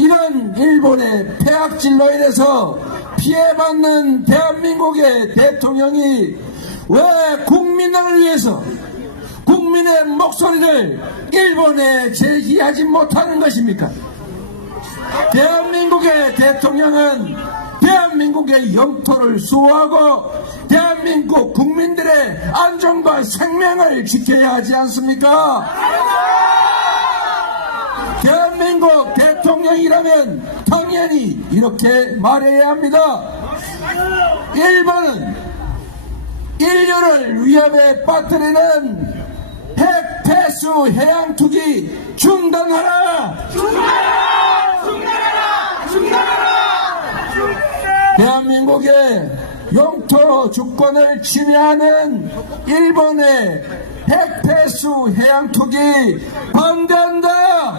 이런 일본의 폐악질로 인해서 피해받는 대한민국의 대통령이 왜 국민을 위해서 국민의 목소리를 일본에 제기하지 못하는 것입니까? 대한민국의 대통령은 대한민국의 영토를 수호하고 대한민국 국민들의 안전과 생명을 지켜야 하지 않습니까? 대한민국 대통령이라면 당연히 이렇게 말해야 합니다. 일본은 인류를 위협에 빠뜨리는 핵 폐수 해양 투기 중단하라! 대한민국의 영토 주권을 침해하는 일본의 핵 폐수 해양 투기 반대한다!